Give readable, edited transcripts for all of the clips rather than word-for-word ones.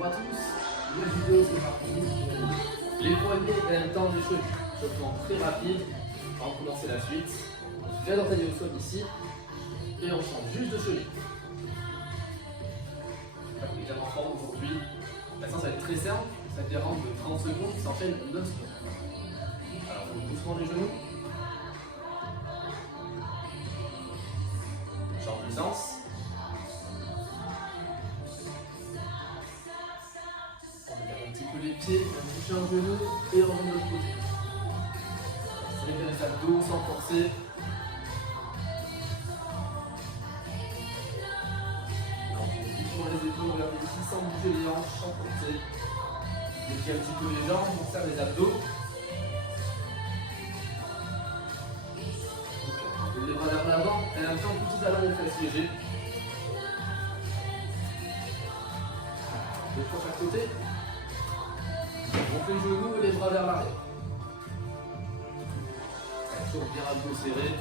bonjour à tous. La vidéo c'est parti. Les poignets et en même temps les chevilles. Chauffement très rapide avant de commencer la suite. Bien d'entailler au sol ici. Et on change juste de cheville. On est déjà en forme aujourd'hui. Maintenant ça va être très simple. Ça fait rendre de 30 secondes qui s'enchaînent non-stop. Alors on ouvre doucement les genoux. Change de sens. Un petit peu les pieds, on va toucher un genou et on remonte de l'autre côté. Serrez les abdos sans forcer. Doucement les épaules, regardez ici sans bouger les hanches, sans forcer. Dépliez un petit peu les jambes, on serre les abdos. On les bras vers l'avant et en même temps petit talon aux fesses légers. Deux fois chaque côté. On fait les genoux et les bras vers l'arrière. Toujours bien abdos serrés.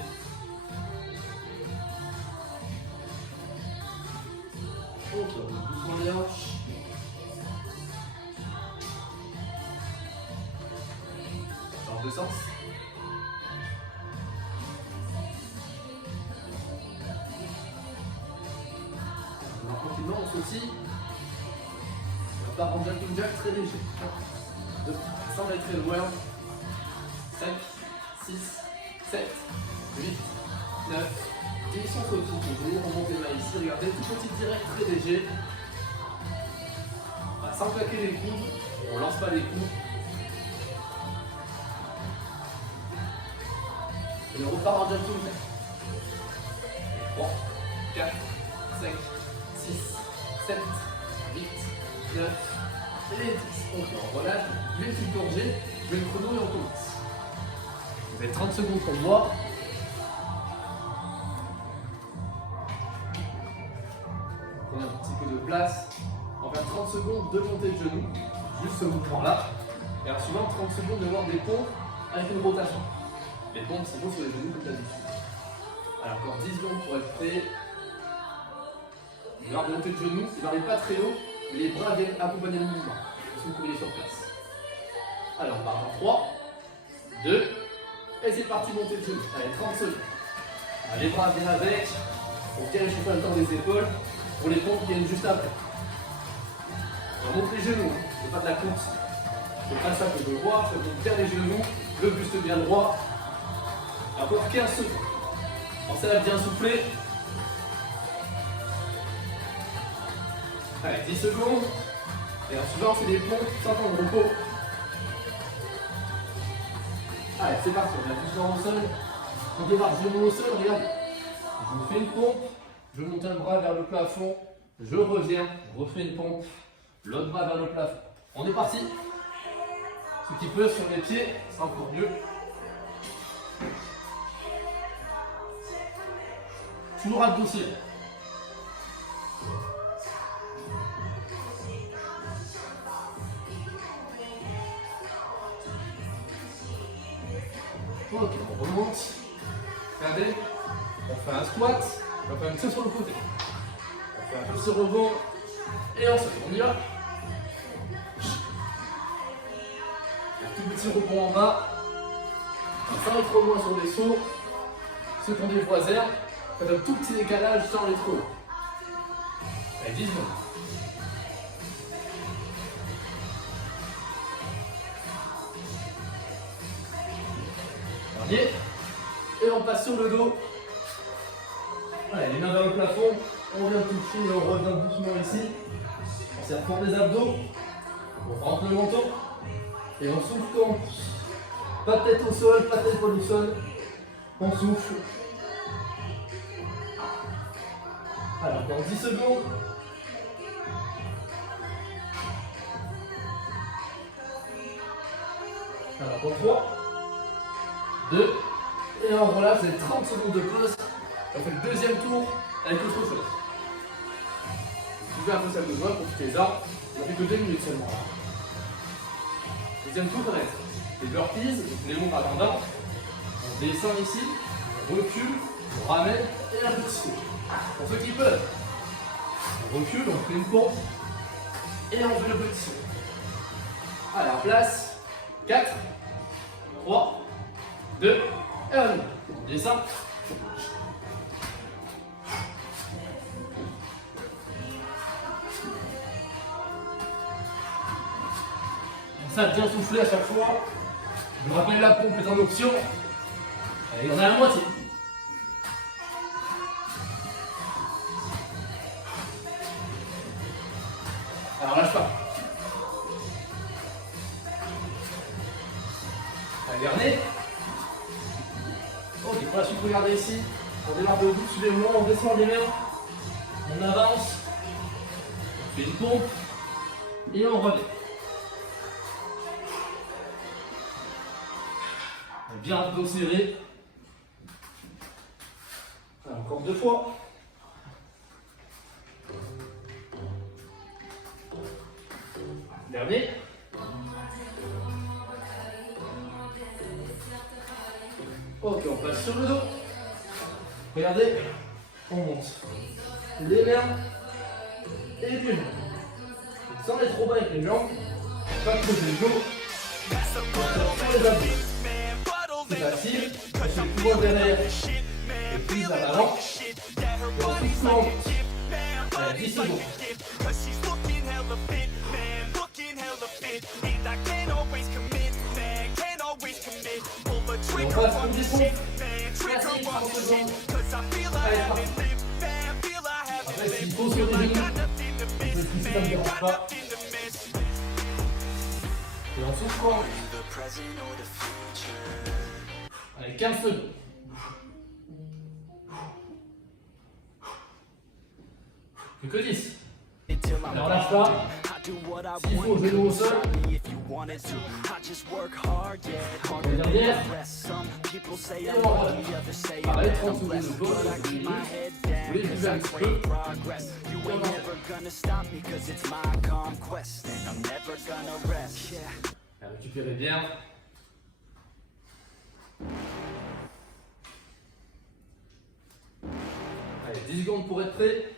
On tourne doucement les hanches. Change de sens. Alors tranquillement on sautille. On part en jumping jack très léger. Sans aller très loin. 5, 6, 7, 8, 9, 10. On sautille toujours. On monte les mains ici. Regardez, tout petit direct très léger. Sans claquer les coudes. On lance pas les coudes. Et on repart en jumping jack. 3, 4, 5, 6, 7, 8, 9 et 10. On relâche, je vais une plongée, je mets le chrono et on commence. Vous avez 30 secondes pour moi. Prenez un petit peu de place. On va faire 30 secondes de montée de genoux, juste ce mouvement-là. Et en suivant 30 secondes de voir des pompes avec une rotation. Les pompes, c'est bon sur les genoux comme d'habitude. Alors encore 10 secondes pour être prêt. On va monter de genoux, il n'arrive pas très haut, mais les bras viennent accompagner le mouvement. Si vous pouvez sur place. Alors on part dans 3, 2, et c'est parti, montée de genoux. Allez, 30 secondes. Alors, les bras viennent avec, on tient les cheveux le temps des épaules, pour les pompes qui viennent juste après. On monte les genoux, c'est pas de la course. C'est pas ça que je veux voir, c'est qu'on tient les genoux, le buste bien droit. Encore 15 secondes. Pensez à bien souffler. Allez, 10 secondes. Et en suivant, on fait des pompes sans temps de repos. Allez, c'est parti, on vient doucement au sol. On démarre genou au sol, regardez. Je me fais une pompe, je monte un bras vers le plafond, je reviens, je refais une pompe, l'autre bras vers le plafond. On est parti. Ceux qui peuvent sur les pieds, c'est encore mieux. Toujours abdos serrés. Ok, on remonte. Regardez, on fait un squat, on fait un petit sur le côté. On fait un petit rebond et on se fait. On y va. Un tout petit rebond en bas. Sans aller trop loin sur les sauts. Ceux qui ont des voisins, faites un tout petit décalage sans aller trop loin. Allez, 10 secondes. Et on passe sur le dos. Allez, les mains vers le plafond. On vient toucher et on revient doucement ici. On serre fort les abdos. On rentre le menton. Et on souffle quand on pousse. Pas de tête au sol, pas de tête au sol. On souffle. Alors, dans 10 secondes. Alors, dans 3, 2, et on relâche, vous avez 30 secondes de pause. On fait le deuxième tour avec autre chose. Vous pouvez un peu ça de joie, profitez-en. On fait que 2 minutes seulement. Deuxième tour, ça va être les burpees, les montres à tendance. On descend ici, on recule, on ramène et un petit saut. Pour ceux qui peuvent, on recule, on fait une pompe. Et on fait le petit saut. Allez, en place. 4, 3, 2, et 1. Descends. Ça, bien souffler à chaque fois. Je vous rappelle, la pompe est en option. Allez, on est à la moitié. Alors lâche pas. Allez, regardez. Ok, pour la suite, regardez ici. On démarre de debout, suivez-moi, on descend les mains. On avance. On fait une pompe. Et on revient. Bien abdos serrés. Encore 2 fois. Dernier. Ok, on passe sur le dos. Regardez, on monte. Les mains et les pieds. Sans être trop bas avec les jambes. Pas trop le dos. Sur les abdos. C'est facile. On fait plus loin derrière. Et plus à l'avant. Et ensuite, on monte. Allez, 10 secondes. Et on passe comme des pompes. Classique, 30 secondes. Allez, c'est parti. Après, s'il faut sur les genoux, on peut pousser, ça ne me dérange pas. Et en souffrant. Allez, 15 secondes. Plus que 10. Alors lâche pas. S'il faut, genou au sol. Derrière. Et on revient. Pareil, 30 secondes de pause. Vous voulez bouger un petit peu. Et on en récupérez bien. Allez, 10 secondes pour être prêt.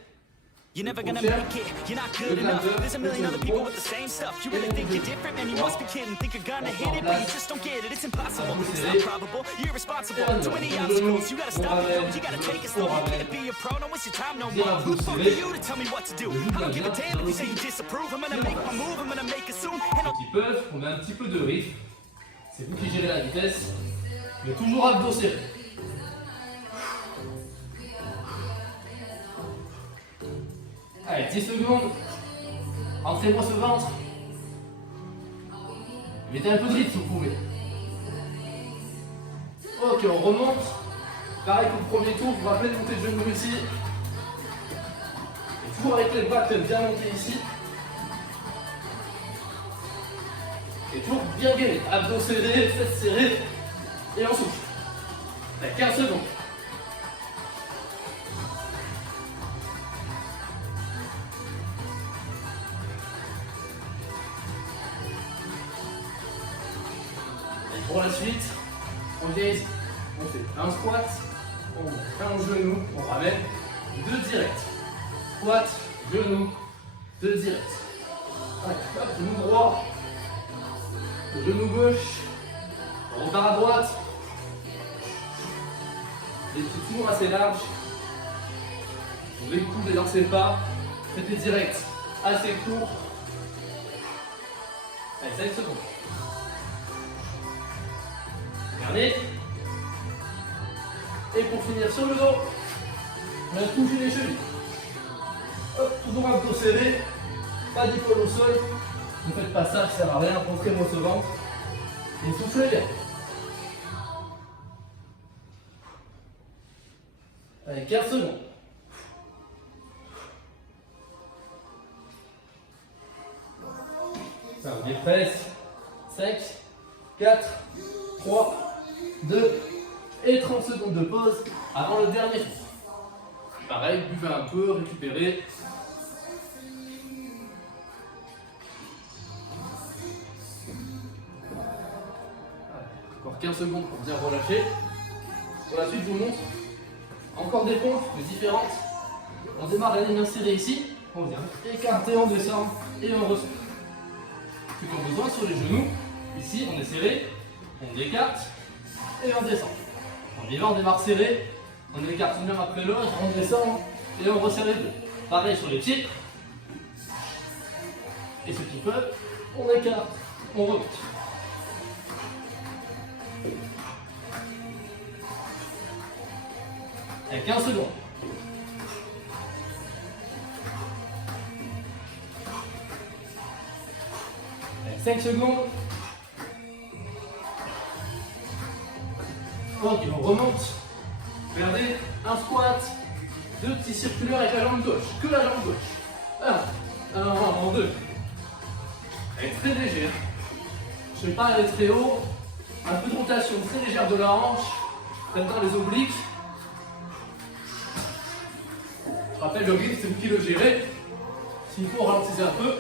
You're never gonna make it, you're not good enough. There's a million other people with the same stuff. You really think you're different, man, you must be kidding. Think you're gonna hit it, but you just don't get it. It's impossible, it's not probable, you're irresponsible. Too many obstacles, you gotta stop it, though. You gotta take it slow, you can't be a pro, don't waste your time no more. Who the fuck are you to tell me what to do? I don't give a damn if you say you disapprove. I'm gonna make my move, I'm gonna make it soon. Ils peuvent, on a un petit peu de riff. C'est vous qui gérez la vitesse. Mais toujours abdos serrés. Allez, 10 secondes. Entrez-moi ce ventre. Mettez un peu de rythme si vous pouvez. Ok, on remonte. Pareil que le premier tour, vous vous rappelez de monter le genou ici. Et toujours avec les bras bien montés ici. Et toujours bien gainé. Abdos serrés, fesses serrées. Et on souffle. Allez, 15 secondes. Pour la suite, on vient ici, on fait un squat, on fait un genou, on ramène 2 directs. Squat, genou, 2 directs. Allez, hop, genou droit, genou gauche, on repart à droite. Les pieds toujours assez larges. Les coudes ne lancez pas. Faites des directs assez courts. Allez, 5 secondes. Regardez. Et pour finir sur le dos, on va toucher les chevilles. Hop, toujours un peu serré, pas d'épaule au sol. Ne faites pas ça, ça sert à rien. Rentrez-moi ce ventre et soufflez bien. Allez, 15 secondes. Ça, on dépresse. 5, 4, 3, 2 et 30 secondes de pause avant le dernier tour. Pareil, buvez un peu, récupérez. Encore 15 secondes pour bien relâcher. Pour la suite, je vous montre encore des pompes, mais différentes. On démarre la ligne serrée ici. On vient écarter, on descend. et on resserre. Plus qu'au besoin sur les genoux. Ici, on est serré, on écarte et on descend. On y va, on démarre serré, on écarte une main après l'autre, on descend et on resserre les deux. Pareil sur les pieds. Et ceux qui peuvent, on écarte, on remonte. Avec 15 secondes. Avec 5 secondes. Ok, on remonte. Regardez, un squat, 2 petits circulaires avec la jambe gauche, que la jambe gauche. 1, 2. Elle est très légère. Je ne vais pas aller très haut. Un peu de rotation très légère de la hanche. Dans les obliques. Je rappelle, le rythme, c'est vous qui le gérez. S'il faut, ralentissez un peu.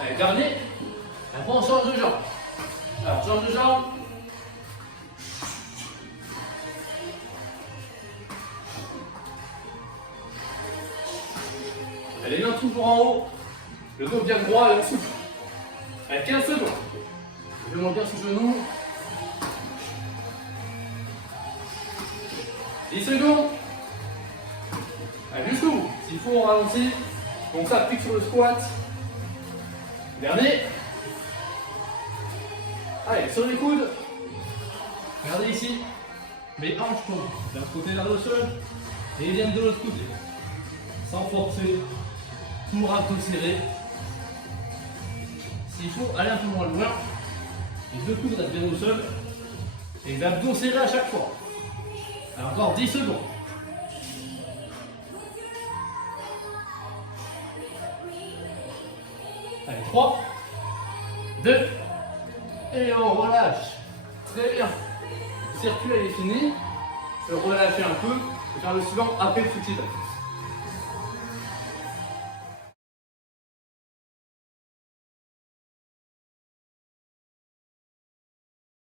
Allez, dernier. Après, on change de jambe. Alors, change de jambe. Elle est bien toujours en haut. Le dos bien droit et on souffle. Allez, 15 secondes. Je monte bien sous genou. 10 secondes. Allez, jusqu'au bout. S'il faut, on ralentit. On s'applique sur le squat. Dernier. Allez, sur les coudes. Regardez ici. Mes hanches tombent d'un côté vers le sol et ils viennent de l'autre côté. Sans forcer. Toujours un peu serré. S'il faut aller un peu moins loin, les deux coudes restent bien au sol et les abdos serrés à chaque fois. Alors encore 10 secondes. Allez, 3, 2, et on relâche. Très bien. Le circuit est fini. Je vais relâcher un peu et faire le suivant après le petit.